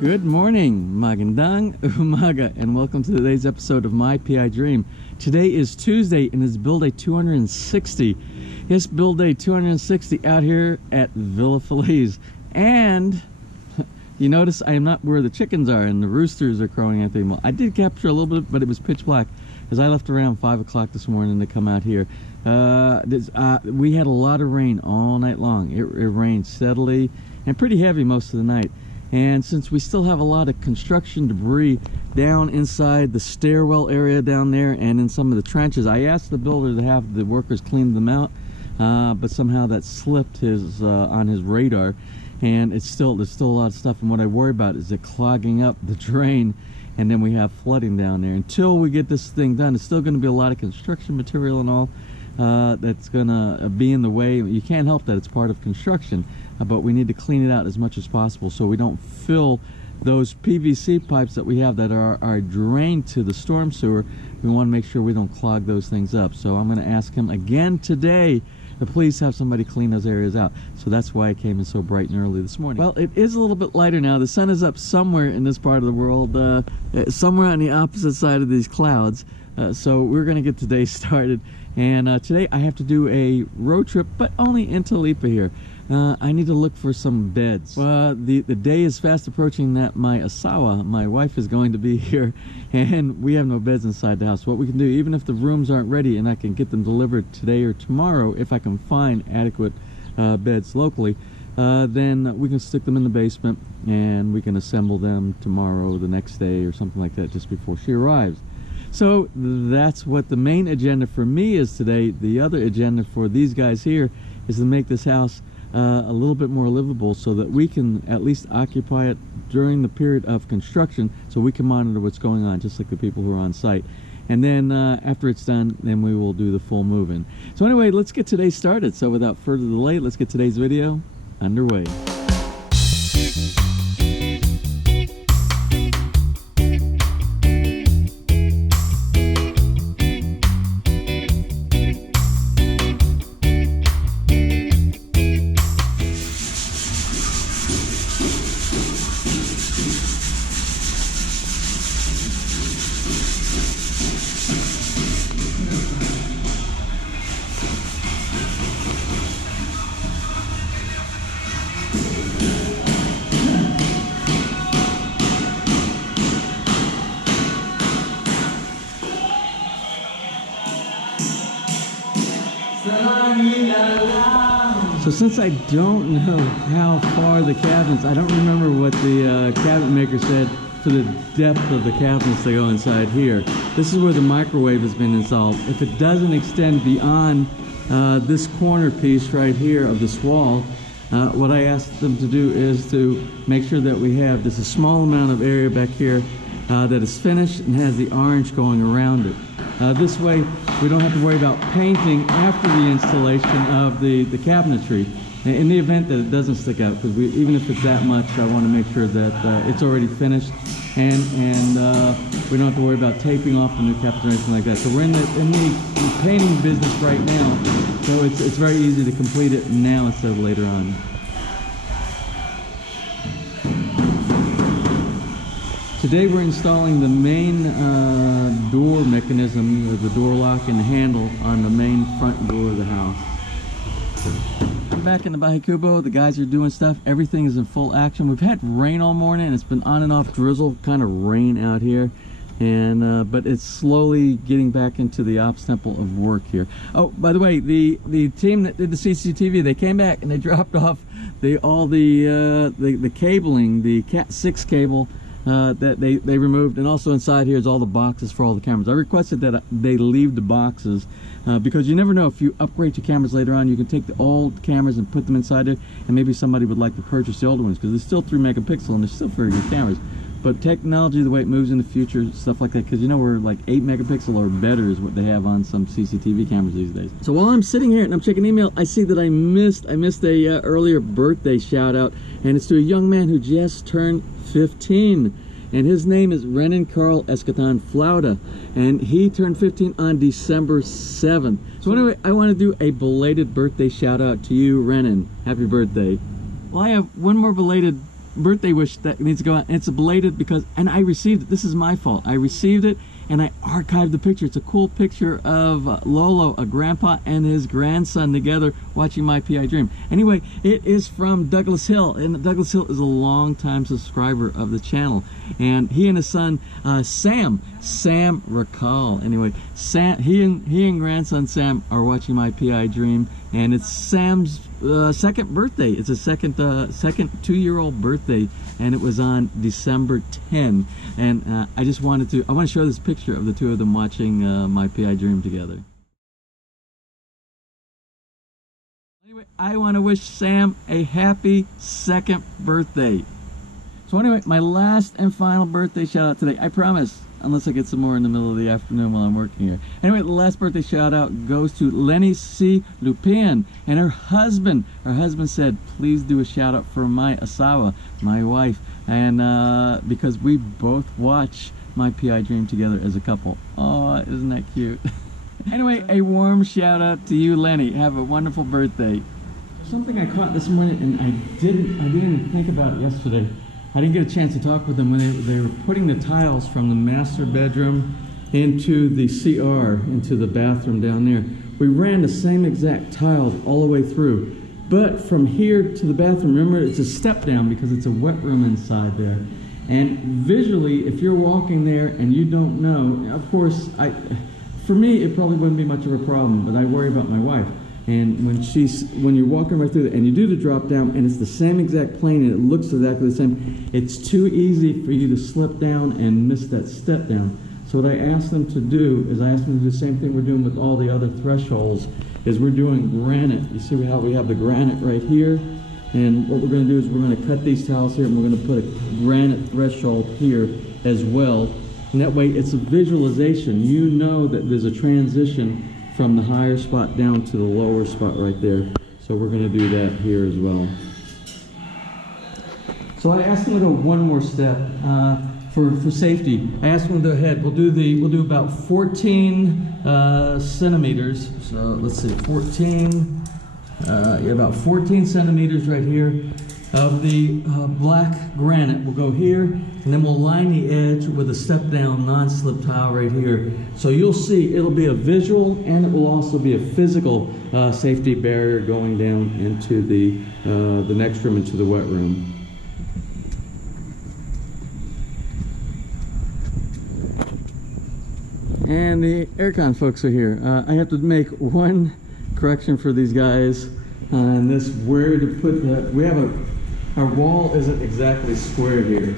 Good morning, magandang umaga, and welcome to today's episode of My PI Dream. Today is Tuesday and it's Bldg 260. It's Bldg 260 out here at Villa Feliz. And you notice I am not where the chickens are and the roosters are crowing at them. Well, I did capture a little bit, but it was pitch black as I left around 5 o'clock this morning to come out here. We had a lot of rain all night long. It rained steadily and pretty heavy most of the night. And since we still have a lot of construction debris down inside the stairwell area down there and in some of the trenches, I asked the builder to have the workers clean them out, but somehow that slipped on his radar, and there's still a lot of stuff. And what I worry about is it clogging up the drain, and then we have flooding down there. Until we get this thing done, it's still going to be a lot of construction material and all that's going to be in the way. You can't help that, it's part of construction. But we need to clean it out as much as possible so we don't fill those PVC pipes that we have that are drained to the storm sewer. We want to make sure we don't clog those things up. So I'm going to ask him again today to please have somebody clean those areas out. So that's why I came in so bright and early this morning. Well, it is a little bit lighter now. The sun is up somewhere in this part of the world, somewhere on the opposite side of these clouds. So we're going to get today started. And today I have to do a road trip, but only into Lipa here. I need to look for some beds. The day is fast approaching that my asawa, my wife, is going to be here, and we have no beds inside the house. What we can do, even if the rooms aren't ready and I can get them delivered today or tomorrow, if I can find adequate beds locally, then we can stick them in the basement and we can assemble them tomorrow, the next day, or something like that, just before she arrives. So that's what the main agenda for me is today. The other agenda for these guys here is to make this house a little bit more livable so that we can at least occupy it during the period of construction, so we can monitor what's going on, just like the people who are on site. And then after it's done, then we will do the full move-in. So anyway, let's get today started. So without further delay, let's get today's video underway. So since I don't know how far the cabinets, I don't remember what the cabinet maker said for the depth of the cabinets that go inside here. This is where the microwave has been installed. If it doesn't extend beyond this corner piece right here of this wall, what I asked them to do is to make sure that we have just a small amount of area back here that is finished and has the orange going around it. This way we don't have to worry about painting after the installation of the cabinetry in the event that it doesn't stick out, because even if it's that much, I want to make sure that it's already finished and we don't have to worry about taping off the new cabinets or anything like that. So we're in the painting business right now, so it's very easy to complete it now instead of later on. Today we're installing the main door mechanism, the door lock and handle on the main front door of the house. I'm back in the Bahay Kubo. The guys are doing stuff. Everything is in full action. We've had rain all morning, and it's been on and off drizzle, kind of rain out here. And but it's slowly getting back into the ops temple of work here. Oh, by the way, the team that did the CCTV, they came back and they dropped off all the cabling, the Cat 6 cable that they removed, and also inside here is all the boxes for all the cameras. I requested that they leave the boxes because you never know, if you upgrade your cameras later on, you can take the old cameras and put them inside there, and maybe somebody would like to purchase the older ones because they're still 3 megapixel and they're still very good cameras. But technology, the way it moves in the future, stuff like that, because you know we're like 8 megapixel or better is what they have on some CCTV cameras these days. So while I'm sitting here and I'm checking email, I see that I missed a earlier birthday shout out, and it's to a young man who just turned 15. And his name is Renan Carl Escatan Flauta, and he turned 15 on December 7th. So anyway, I want to do a belated birthday shout out to you, Renan. Happy birthday. Well, I have one more belated birthday wish that needs to go out, and it's a belated because, and I received it. This is my fault. I received it and I archived the picture. It's a cool picture of Lolo, a grandpa, and his grandson together watching My PI Dream. Anyway, it is from Douglas Hill, and Douglas Hill is a long-time subscriber of the channel, and he and his son Sam Recall. Anyway, he and grandson Sam are watching My PI Dream, and it's Sam's second birthday. It's a second 2-year-old birthday, and it was on December 10. And I want to show this picture of the two of them watching My PI Dream together. Anyway, I want to wish Sam a happy second birthday. So anyway, my last and final birthday shout out today, I promise, unless I get some more in the middle of the afternoon while I'm working here. Anyway, the last birthday shout out goes to Lenny C. Lupin and her husband. Her husband said, please do a shout out for my Asawa, my wife, and because we both watch My PI Dream together as a couple. Oh, isn't that cute? Anyway, a warm shout out to you, Lenny. Have a wonderful birthday. Something I caught this morning, and I didn't think about it yesterday. I didn't get a chance to talk with them when they were putting the tiles from the master bedroom into the CR, into the bathroom down there. We ran the same exact tiles all the way through. But from here to the bathroom, remember, it's a step down because it's a wet room inside there. And visually, if you're walking there and you don't know, of course, for me, it probably wouldn't be much of a problem, but I worry about my wife. And when you're walking right through it and you do the drop down and it's the same exact plane and it looks exactly the same, it's too easy for you to slip down and miss that step down. So what I asked them to do is I asked them to do the same thing we're doing with all the other thresholds, is we're doing granite. You see how we have the granite right here? And what we're going to do is we're going to cut these tiles here and we're going to put a granite threshold here as well. And that way it's a visualization. You know that there's a transition from the higher spot down to the lower spot right there. So we're going to do that here as well. So I asked them to go one more step for safety. I asked them to go ahead. We'll do about 14 centimeters. So let's see, 14. About 14 centimeters right here of the black granite. We'll go here, and then we'll line the edge with a step down non-slip tile right here. So you'll see it'll be a visual and it will also be a physical safety barrier going down into the next room, into the wet room. And the AIRCON folks are here. I have to make one correction for these guys on this, where to put our wall isn't exactly square here,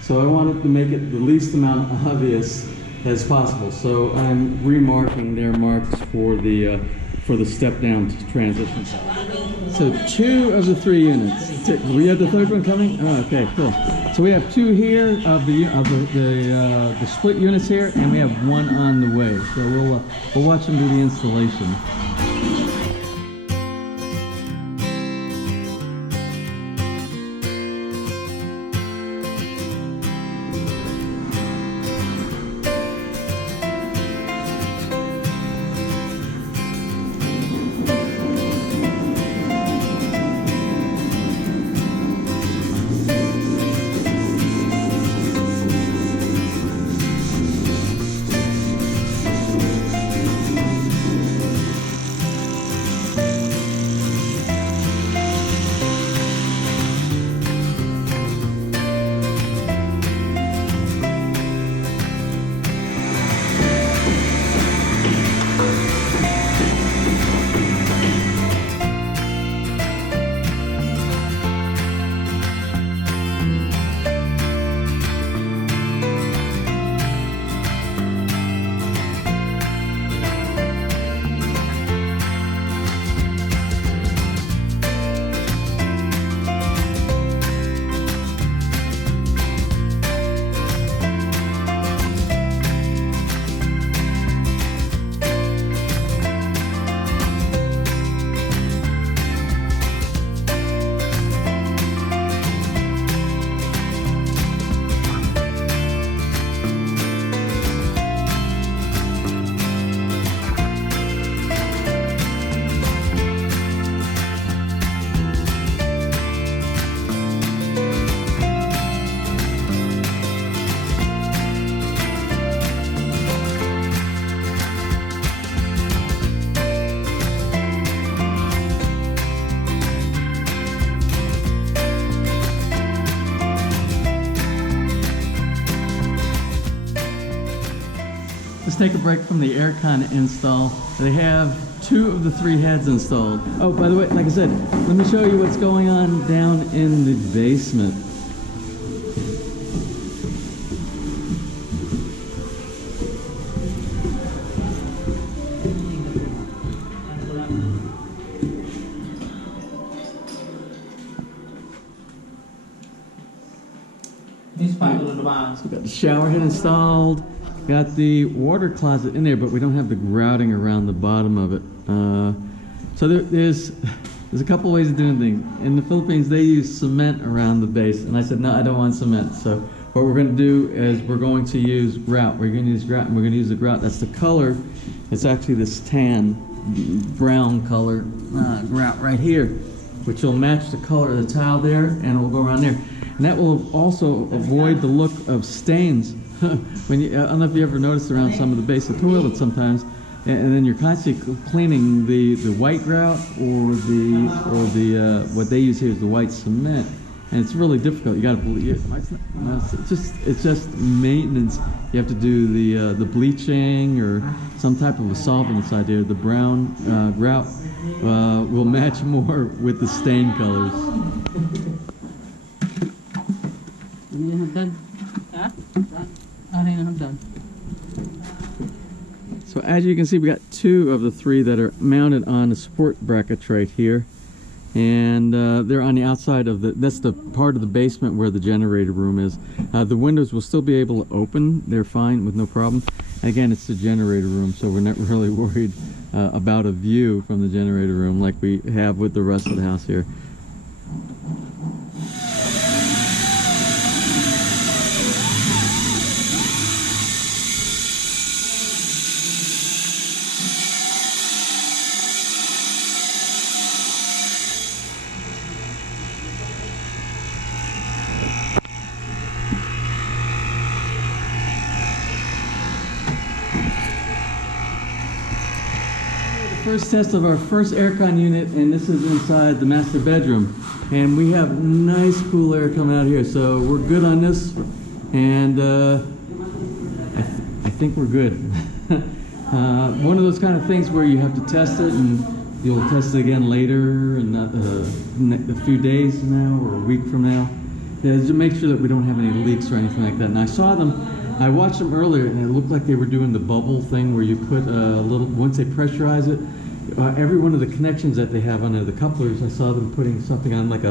so I wanted to make it the least amount obvious as possible. So I'm remarking their marks for the step down transition. So 2 of the 3 units. We have the third one coming. Oh, okay, cool. So we have 2 here of the split units here, and we have 1 on the way. So we'll watch them do the installation. just take a break from the AIRCON install. They have 2 of the 3 heads installed. Oh, by the way, like I said, let me show you what's going on down in the basement. So we got the shower head installed, got the water closet in there, but we don't have the grouting around the bottom of it. So there's a couple ways of doing things. In the Philippines, they use cement around the base, and I said, no, I don't want cement. So what we're going to do is we're going to use grout. We're going to use grout, and we're going to use the grout. That's the color. It's actually this tan, brown color grout right here, which will match the color of the tile there, and it will go around there. And that will also avoid the look of stains. When you, I don't know if you ever noticed around some of the base of the toilet sometimes, and then you're constantly cleaning the white grout or the what they use here is the white cement, and it's really difficult. You got to it's just maintenance. You have to do the bleaching or some type of a solvent inside there. The brown grout will match more with the stain colors. So as you can see, we got 2 of the 3 that are mounted on the support brackets right here, and they're on the outside of that's the part of the basement where the generator room is. The windows will still be able to open. They're fine with no problem. And again, it's the generator room, so we're not really worried about a view from the generator room like we have with the rest of the house here. First test of our first AIRCON unit, and this is inside the master bedroom, and we have nice cool air coming out here, so we're good on this, and I think we're good. One of those kind of things where you have to test it and you'll test it again later, and not a few days from now or a week from now, to make sure that we don't have any leaks or anything like that. And I watched them earlier, and it looked like they were doing the bubble thing where you put a little, once they pressurize it, every one of the connections that they have under the couplers, I saw them putting something on like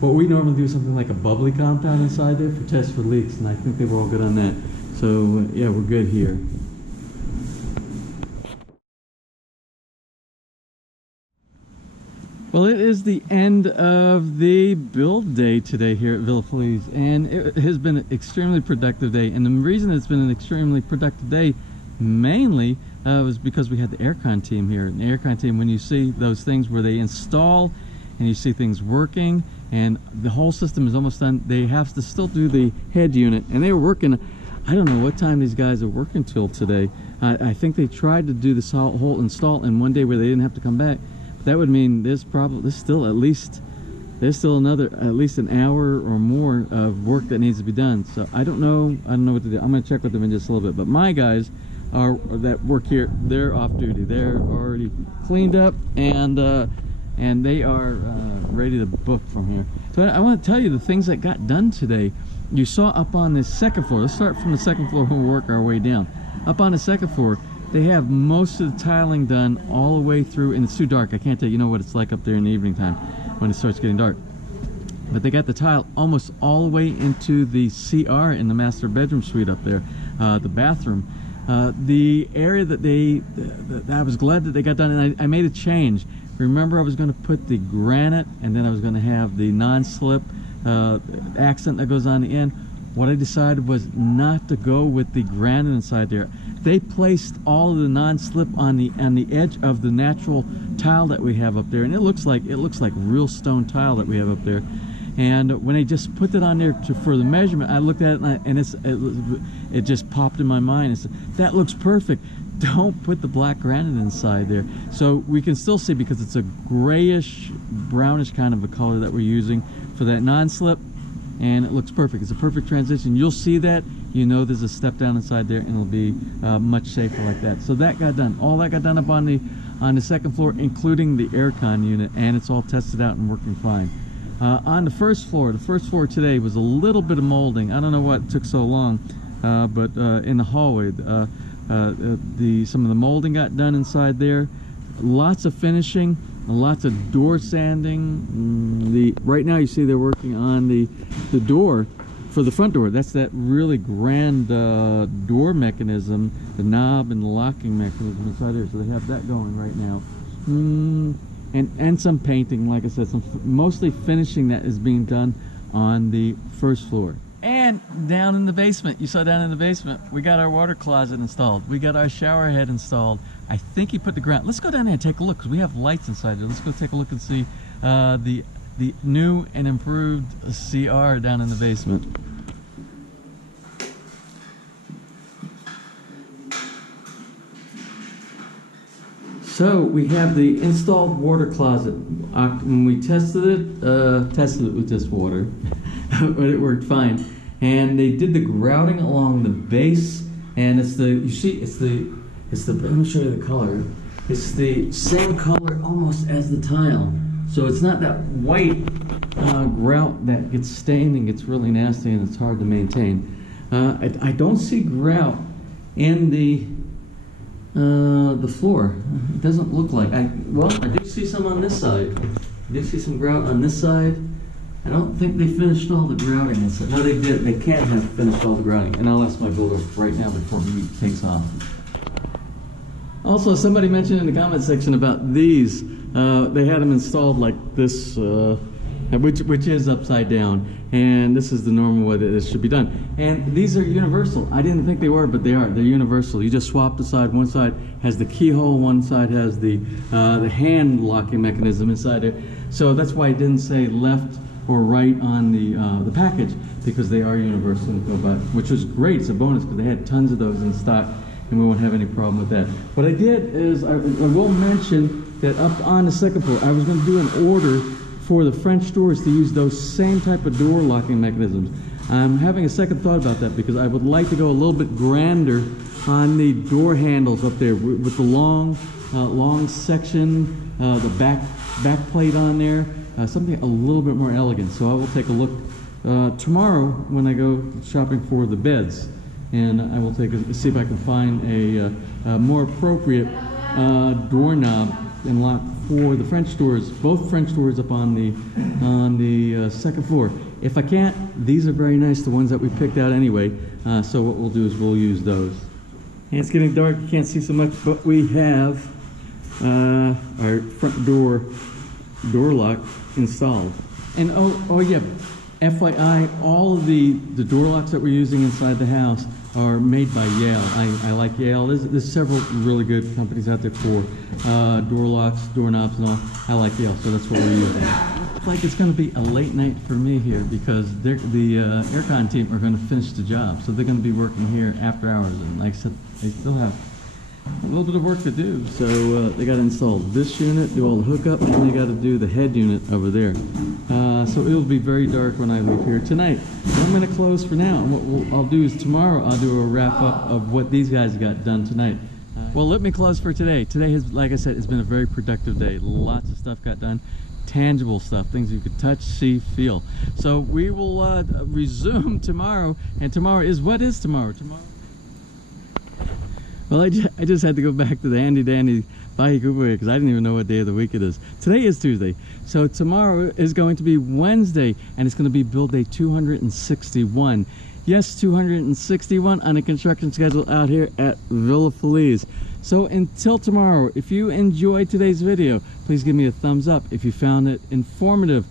what we normally do, something like a bubbly compound inside there for tests for leaks, and I think they were all good on that. So yeah, we're good here. Well, it is the end of the build day today here at Villa Feliz, and it has been an extremely productive day. And the reason it's been an extremely productive day mainly was because we had the AIRCON team here. And the AIRCON team, when you see those things where they install and you see things working and the whole system is almost done, they have to still do the head unit. And they were working, I don't know what time these guys are working till today. I think they tried to do this whole install in one day where they didn't have to come back. That would mean there's still at least an hour or more of work that needs to be done. So I don't know what to do. I'm going to check with them in just a little bit. But my guys that work here, they're off duty. They're already cleaned up, and they are ready to book from here. So I want to tell you the things that got done today. You saw up on the second floor. Let's start from the second floor and we'll work our way down. Up on the second floor, they have most of the tiling done all the way through, and it's too dark. I can't tell you know what it's like up there in the evening time when it starts getting dark. But they got the tile almost all the way into the CR in the master bedroom suite up there, the bathroom. The area that I was glad that they got done, and I made a change. Remember, I was going to put the granite, and then I was going to have the non-slip accent that goes on the end. What I decided was not to go with the granite inside there. They placed all of the non-slip on the edge of the natural tile that we have up there, and it looks like real stone tile that we have up there. And when they just put that on there for the measurement, I looked at it and it just popped in my mind and said, that looks perfect. Don't put the black granite inside there. So we can still see, because it's a grayish brownish kind of a color that we're using for that non-slip. and it looks perfect. It's a perfect transition. You'll see that. You know there's a step down inside there, and it'll be much safer like that. So that got done. All that got done up on the second floor, including the AIRCON unit, and it's all tested out and working fine. On the first floor today was a little bit of molding. I don't know what took so long, but in the hallway, some of the molding got done inside there. Lots of finishing, lots of door sanding. Right now you see they're working on the door for the front door. That's that really grand door mechanism, the knob and the locking mechanism inside there. So they have that going right now. And some painting, like I said, mostly finishing that is being done on the first floor. And down in the basement, you saw down in the basement, we got our water closet installed. We got our shower head installed. I think he put the ground. Let's go down there and take a look, because we have lights inside there. Let's go take a look and see the new and improved CR down in the basement. So we have the installed water closet. When we tested it with this water, but it worked fine. And they did the grouting along the base, and let me show you the color. It's the same color almost as the tile. So it's not that white grout that gets stained and gets really nasty and it's hard to maintain. I don't see grout in the floor. It doesn't look like. I do see some on this side. I do see some grout on this side. I don't think they finished all the grouting inside. No, they did. They can't have finished all the grouting. And I'll ask my builder right now before he takes off. Also, somebody mentioned in the comment section about these. They had them installed like this, which is upside down. And this is the normal way that this should be done. And these are universal. I didn't think they were, but they are. They're universal. You just swap the side. One side has the keyhole. One side has the hand locking mechanism inside it. So that's why it didn't say left or right on the package, because they are universal, which was great. It's a bonus because they had tons of those in stock, and we won't have any problem with that. What I did is I will mention that up on the second floor, I was going to do an order for the French doors to use those same type of door locking mechanisms. I'm having a second thought about that because I would like to go a little bit grander on the door handles up there with the long section, the back plate on there, something a little bit more elegant. So I will take a look tomorrow when I go shopping for the beds, and I will see if I can find a more appropriate doorknob and lock for the French doors, both French doors up on the second floor. If I can't, these are very nice, the ones that we picked out anyway. So what we'll do is we'll use those. And it's getting dark, you can't see so much, but we have our front door lock installed. And oh yeah, FYI, all of the door locks that we're using inside the house are made by Yale. I like Yale. There's several really good companies out there for door locks, doorknobs, and all. I like Yale, so that's what we're using. Looks like it's going to be a late night for me here because the AIRCON team are going to finish the job, so they're going to be working here after hours. And like I said, they still have a little bit of work to do. So they got to install this unit, do all the hookup, and they got to do the head unit over there. So it'll be very dark when I leave here tonight. But I'm going to close for now. And what I'll do is tomorrow I'll do a wrap up of what these guys got done tonight. Well, let me close for today. Today has, like I said, it's been a very productive day. Lots of stuff got done. Tangible stuff, things you could touch, see, feel. So we will resume tomorrow. And tomorrow is, what is tomorrow? Well, I just had to go back to the handy dandy Bahikubuya because I didn't even know what day of the week it is. Today is Tuesday. So tomorrow is going to be Wednesday, and it's going to be build day 261. Yes, 261 on a construction schedule out here at Villa Feliz. So until tomorrow, if you enjoyed today's video, please give me a thumbs up. If you found it informative,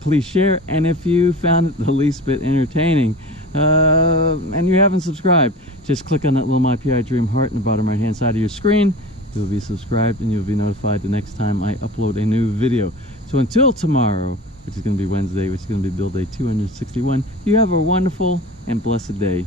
please share. And if you found it the least bit entertaining, and you haven't subscribed, just click on that little My PI Dream heart in the bottom right hand side of your screen. You'll be subscribed and you'll be notified the next time I upload a new video. So until tomorrow, which is going to be Wednesday, which is going to be build day 261, you have a wonderful and blessed day.